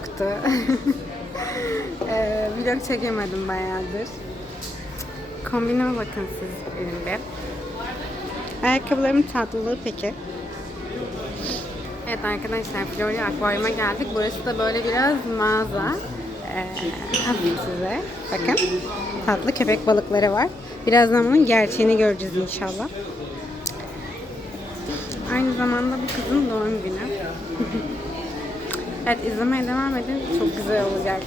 yoktu. Ee, vlog çekemedim bayağıdır. Kombinime bakın siz benim bir. Ayakkabılarımın tatlılığı peki. Evet arkadaşlar Florya Akvaryum'a geldik. Burası da böyle biraz mağaza. Ee, size. Bakın tatlı köpek balıkları var. Birazdan bunun gerçeğini göreceğiz inşallah. Aynı zamanda bu kızın doğum günü. evet izlemeye devam edin. Çok güzel olacak.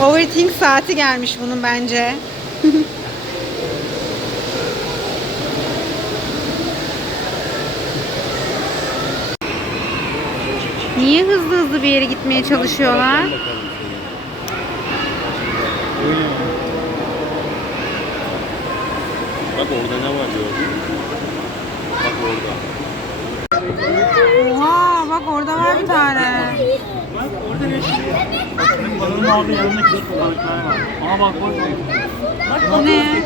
Overthink saati gelmiş bunun bence. Niye hızlı hızlı bir yere gitmeye çalışıyorlar? Bak orada ne var gördün mü? Bak orada. Oha bak orada var bir tane. Balığın orada yanında küçük balıklar var. Aa bak bak. Bu ne?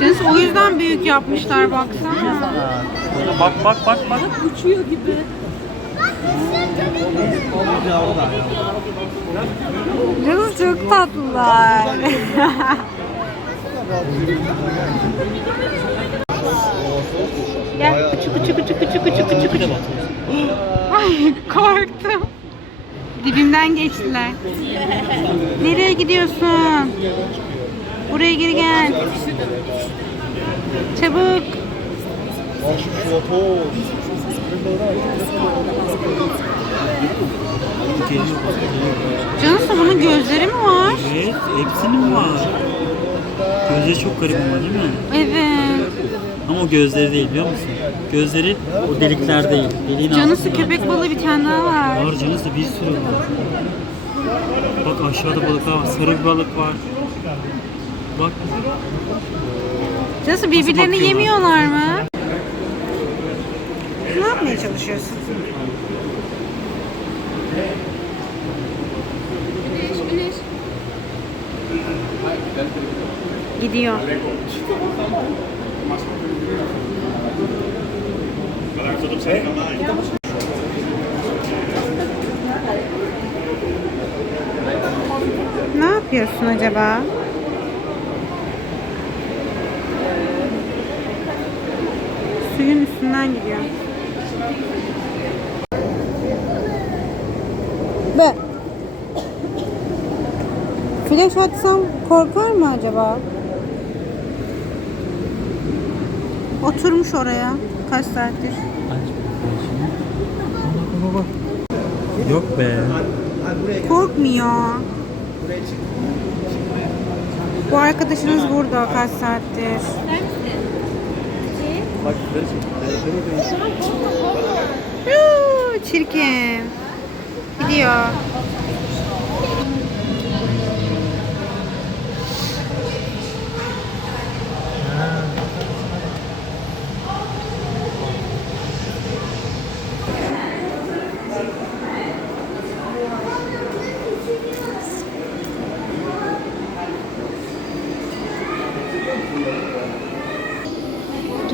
Cins o yüzden büyük yapmışlar baksana. Bak bak bak bak. Cins çok tatlılar. Gel küçük küçük küçük küçük küçük küçük küçük. Ay korktum. Dibimden geçtiler. Nereye gidiyorsun? Buraya geri gel. Çabuk. Cansu bunun gözleri mi var? Evet, hepsinin var. Gözleri çok garip ama değil mi? Evet. Ama o gözleri değil biliyor musun? Gözleri o delikler değil. Deliğin Canısı altında. köpek balığı bir tane daha var. Var canısı bir sürü var. Bak aşağıda balıklar var. Sarı bir balık var. Bak. Cansu birbirlerini bakıyorlar? yemiyorlar mı? Ne yapmaya çalışıyorsun? Gidiyor. Ne yapıyorsun acaba? Suyun üstünden gidiyor. Be. Flash atsam korkar mı acaba? Oturmuş oraya. Kaç saattir? Yok be. Korkmuyor. Bu arkadaşınız burada kaç saattir? Bak çirkin. Gidiyor.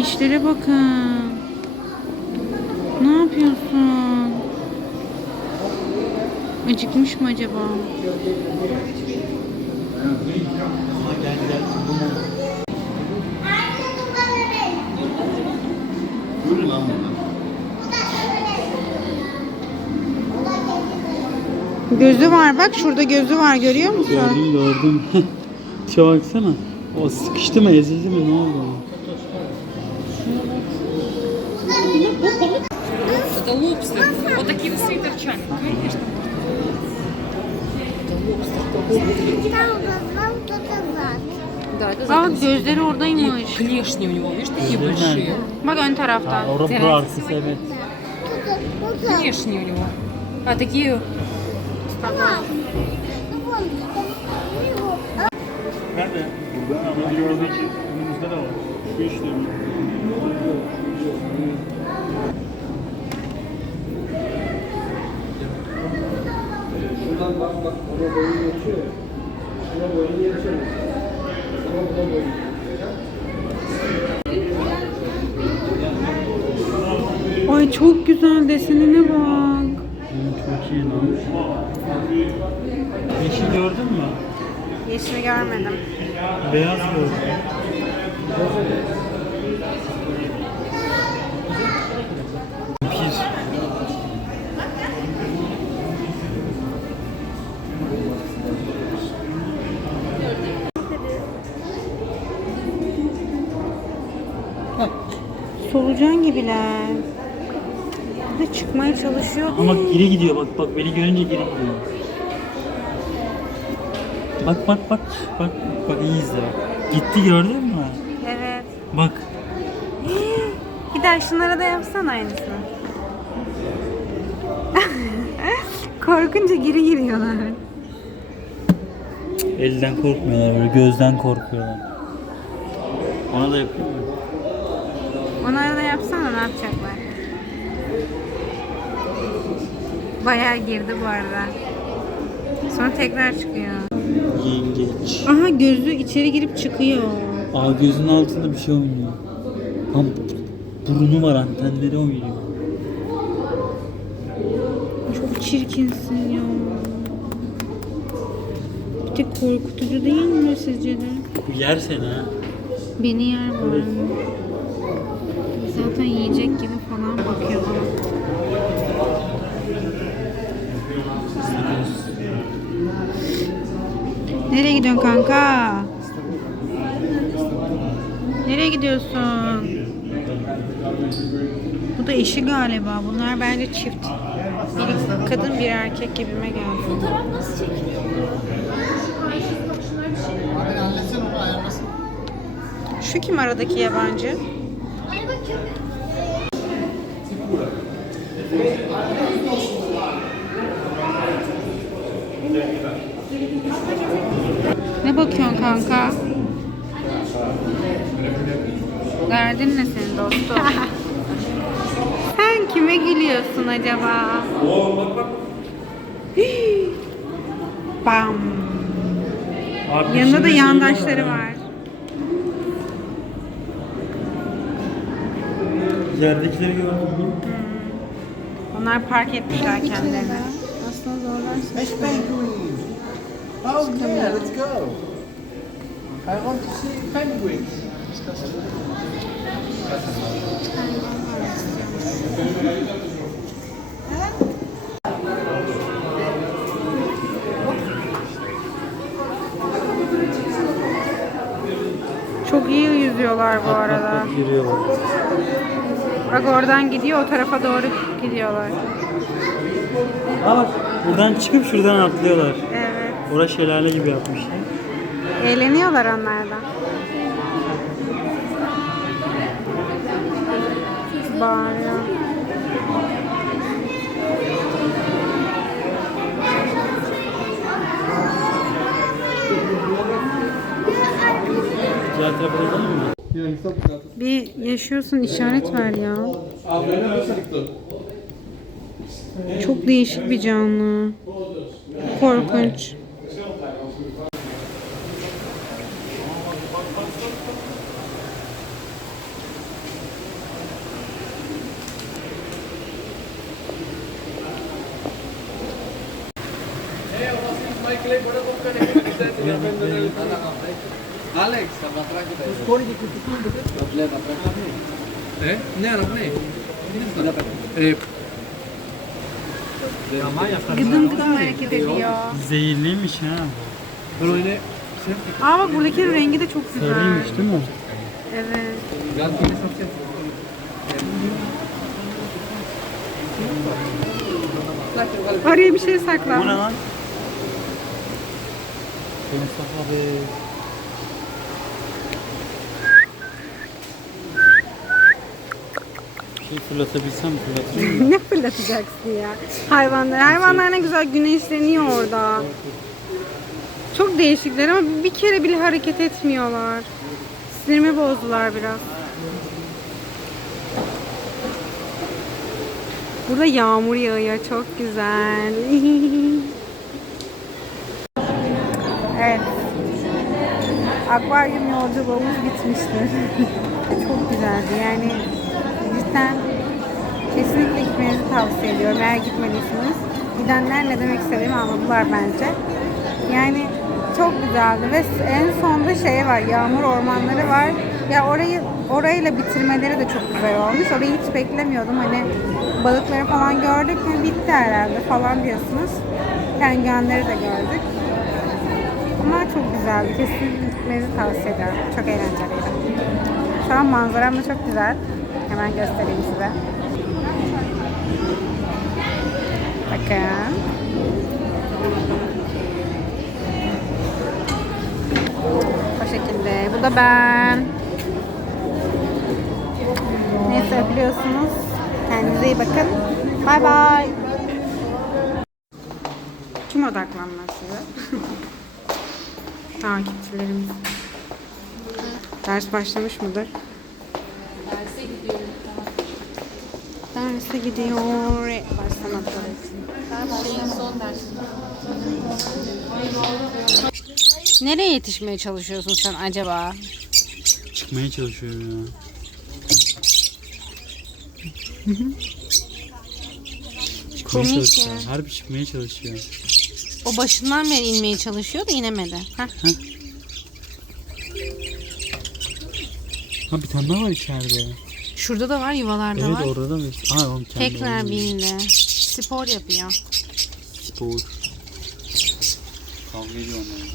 Dişlere bakın. Ne yapıyorsun? Acıkmış mı acaba? Gözü var bak şurada gözü var görüyor musun? Gördüm gördüm. Şuna baksana. O sıkıştı mı ezildi mi ne oldu? Это лобстер. Вот такие весы торчали. Конечно. Да, это Aa закрыто. gözleri oradaymış. Клешни у него, видишь, такие большие. nerede? Bak ön tarafta. Orada bu arkası evet. Клешни у него. А такие Nerede? Burada. Yoldaki önümüzde de var. Şu işte. Ay çok güzel desenine bak. Çok iyi lan. Yeşil gördün mü? Yeşili görmedim. Beyaz gördüm. Solucan gibiler. Ne çıkmaya çalışıyor. Ama geri gidiyor bak bak beni görünce geri gidiyor. Bak bak bak bak bak iyi izle bak. Gitti gördün mü? Evet. Bak. Bir daha şunlara da yapsana aynısını. Korkunca geri giriyorlar. Elden korkmuyorlar böyle gözden korkuyorlar. Ona da mı? Onlara da yapsana ne yapacaklar? Bayağı girdi bu arada. Sonra tekrar çıkıyor. Yengeç. Aha gözü içeri girip çıkıyor. Aa gözünün altında bir şey oynuyor. Tam burnu var antenleri oynuyor. Çok çirkinsin ya. Bir tek korkutucu değil mi sizce de? Yer seni ha. Beni yer bu arada. Zaten yiyecek gibi falan bakıyor bana. Nereye gidiyorsun kanka? Nereye gidiyorsun? Bu da eşi galiba. Bunlar bence çift. Bir kadın bir erkek gibime geldi. Şu kim aradaki yabancı? Ne bakıyorsun kanka? Derdin ne senin dostum? Sen kime gülüyorsun acaba? Hii. Bam. Abi Yanında da içinde yandaşları şey var. Yerdekileri gördün mü? Onlar park etmişler kendilerini. It's penguins. Oh yeah, let's go. I want to see penguins. Çok iyi yüzüyorlar bu arada. Giriyorlar. Bak oradan gidiyor o tarafa doğru gidiyorlar. Aa bak buradan çıkıp şuradan atlıyorlar. Evet. Orası şelale gibi yapmışlar. Eğleniyorlar onlardan. Bağırıyor. Diğer tarafa gidelim mi? Bir yaşıyorsun işaret ver ya. Çok değişik bir canlı. Korkunç. Eh? Ne anak ne? Eh, Gıdım gıdım hareket ediyor. Zehirliymiş ha. ini Aa bak buradaki rengi de çok güzel. Sarıymış değil mi? Evet. Oraya bir şey Bu ne sakla. lan? Mustafa Bey. Bir şey fırlatabilsem fırlatırım. ne fırlatacaksın ya? Hayvanlar. Hayvanlar ne güzel güneşleniyor orada. Çok değişikler ama bir kere bile hareket etmiyorlar. Sinirimi bozdular biraz. Burada yağmur yağıyor. Çok güzel. evet. Akvaryum yolculuğumuz bitmiştir. Çok güzeldi. Yani cidden kesinlikle gitmenizi tavsiye ediyorum. Eğer gitmediyseniz gidenler ne demek istediğimi anladılar bence. Yani çok güzeldi ve en sonda şey var, yağmur ormanları var. Ya orayı orayla bitirmeleri de çok güzel olmuş. Orayı hiç beklemiyordum. Hani balıkları falan gördük mü bitti herhalde falan diyorsunuz. Penguenleri de gördük. Ama çok güzeldi. Kesinlikle gitmenizi tavsiye ederim. Çok eğlenceliydi. Şu an manzaram da çok güzel. Hemen göstereyim size. Bakın. O şekilde. Bu da ben. Neyse biliyorsunuz. Kendinize iyi bakın. Bay bay. Kim odaklanmaz size? Takipçilerimiz. Ders başlamış mıdır? Derse gidiyorum. Derse gidiyor. Başlamadı. Şeyin son dersi. Nereye yetişmeye çalışıyorsun sen acaba? Çıkmaya çalışıyorum ya. çıkmaya Komik çalışıyor. ya. Harbi çıkmaya çalışıyor. O başından beri inmeye çalışıyor da inemedi. Heh. Ha bir tane daha var içeride. Şurada da var, yuvalarda Evet var. orada da bir. Aa oğlum kendi Tekrar bindi. Spor yapıyor. Spor. Kavga ediyor onlar.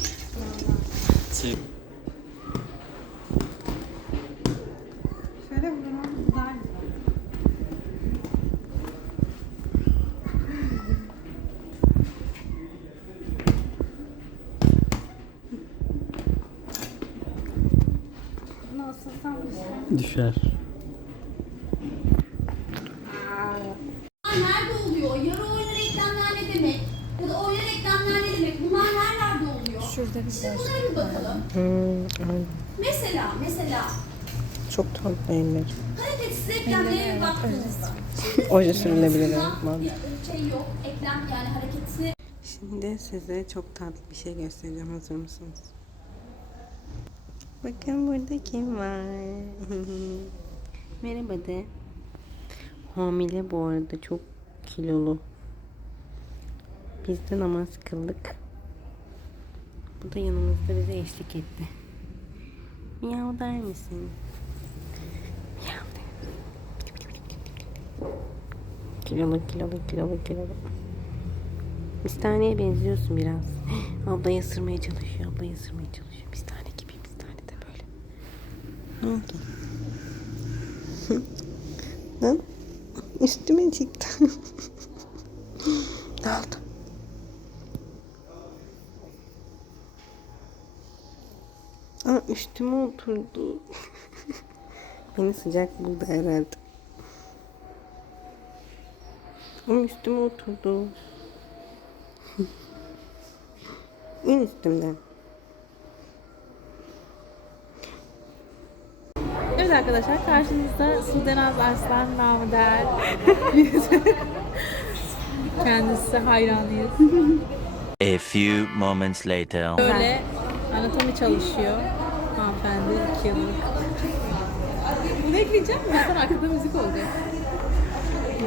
Sev. Şöyle vurmam daha güzel. Bunu ısırsam düşer. Düşer. Nerede oluyor? Yarı oyun reklamlar ne demek? Ya da oyun reklamlar ne demek? Bunlar nerelerde oluyor? Şurada bir bakalım. Mesela, mesela Çok tatlı eller. hareketsiz eklemlere bir baktığınızda. Oje sürülebilir. şey yok. Eklem yani hareketsiz Şimdi size çok tatlı bir şey göstereceğim. Hazır mısınız? Bakın burada kim var? Merhaba de. Hamile bu arada çok kilolu. Biz de namaz kıldık. Bu da yanımızda bize eşlik etti. Miyav der misin? Miyav de. Kilolu kilolu kilolu kilolu. Bir taneye benziyorsun biraz. Ablayı ısırmaya çalışıyor. Ablayı ısırmaya çalışıyor. Bir tane gibi bir tane de böyle. Ne oldu? Lan üstüme çıktı. ne oldu? Üstüme oturdu. Beni sıcak buldu herhalde. Ama üstüme oturdu. İn üstümden. Evet arkadaşlar karşınızda Sudenaz Arslan namı değer. Kendisi hayranıyız. A few moments later. Böyle anatomi çalışıyor. 2 yıllık. Bunu ekleyeceğim mi? Zaten arkada müzik olacak.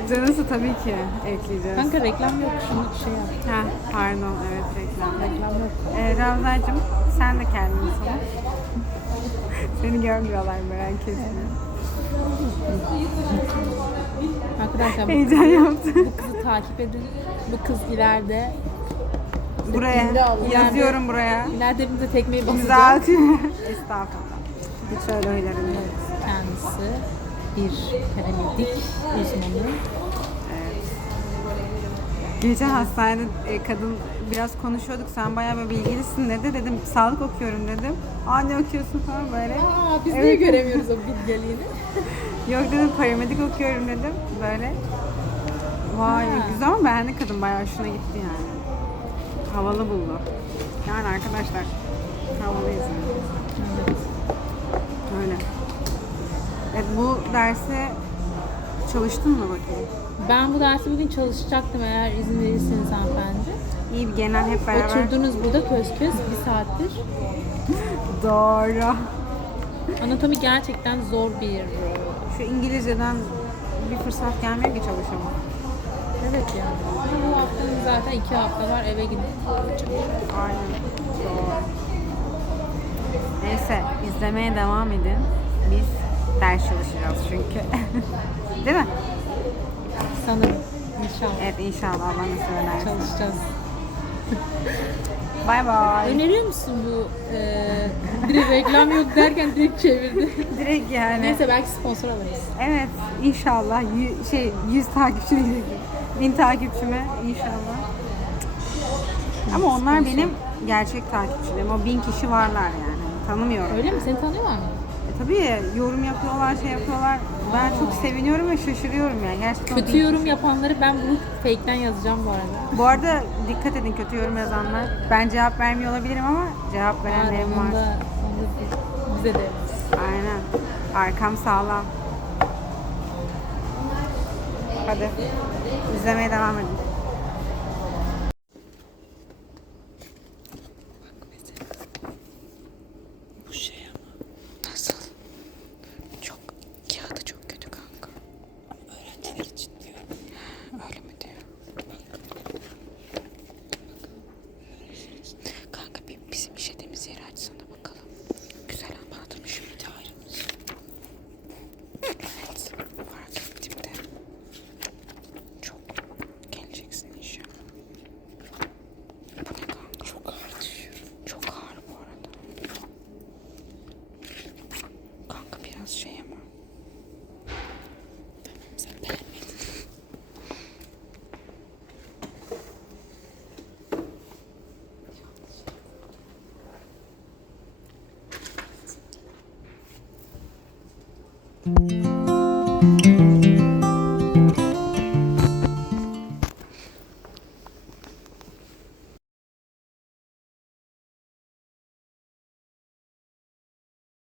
Canısı tabii ki ekleyeceğiz. Kanka reklam yok şunu şey yap. Ha, pardon evet reklam. Reklam yok. Ee, Ravzacığım sen de kendini sana. Seni görmüyorlar merak etme. Arkadaşlar bu, Heyecan yaptı. bu kızı takip edin. Bu kız ileride buraya yazıyorum buraya. ileride hepimize tekmeyi basacak. atıyor. Estağfurullah. Oylarım yok. Kendisi bir paramedik uzmanı. Geçen hastanede e, kadın biraz konuşuyorduk. Sen bayağı böyle bilgilisin dedi. Dedim sağlık okuyorum dedim. Aa ne okuyorsun falan böyle. Aa biz niye Evet. göremiyoruz o bilgeliğini? Yok dedim paramedik okuyorum dedim. Böyle. Vay Ha. güzel ama beğendi kadın bayağı hoşuna gitti yani. Havalı buldu. Yani arkadaşlar havalıyız yani. Öyle. Evet bu derse çalıştın mı bakayım? Ben bu dersi bugün çalışacaktım eğer izin verirseniz hanımefendi. İyi bir genel hep beraber. Oturdunuz burada köz köz bir saattir. Doğru. Anatomi gerçekten zor bir... Şu İngilizceden bir fırsat gelmiyor ki çalışamam. Evet yani. Bu haftanın zaten iki hafta var eve gidip Aynen. Doğru. Neyse izlemeye devam edin. Biz ders çalışacağız çünkü. Değil mi? sanırım inşallah Evet inşallah Allah nasip ederse. çalışacağız. Bay bay. Öneriyor musun bu e, direkt reklam yok derken direkt çevirdi. Direkt yani. Neyse belki sponsor alırız. Evet inşallah Yü- şey 100 takipçi değil. 1000 takipçime inşallah. Ama onlar benim gerçek takipçilerim. O 1000 kişi varlar yani. Tanımıyorum. Öyle mi? Seni tanıyorlar mı? E, tabii yorum yapıyorlar, şey yapıyorlar. Ben çok seviniyorum ve şaşırıyorum yani. Gerçekten Kötü bin- yorum yapanları ben bunu fake'ten yazacağım bu arada. Bu arada dikkat edin kötü yorum yazanlar. Ben cevap vermiyor olabilirim ama cevap verenlerim var. onda, onda bi- bize de Aynen. Arkam sağlam. Hadi. İzlemeye devam edin.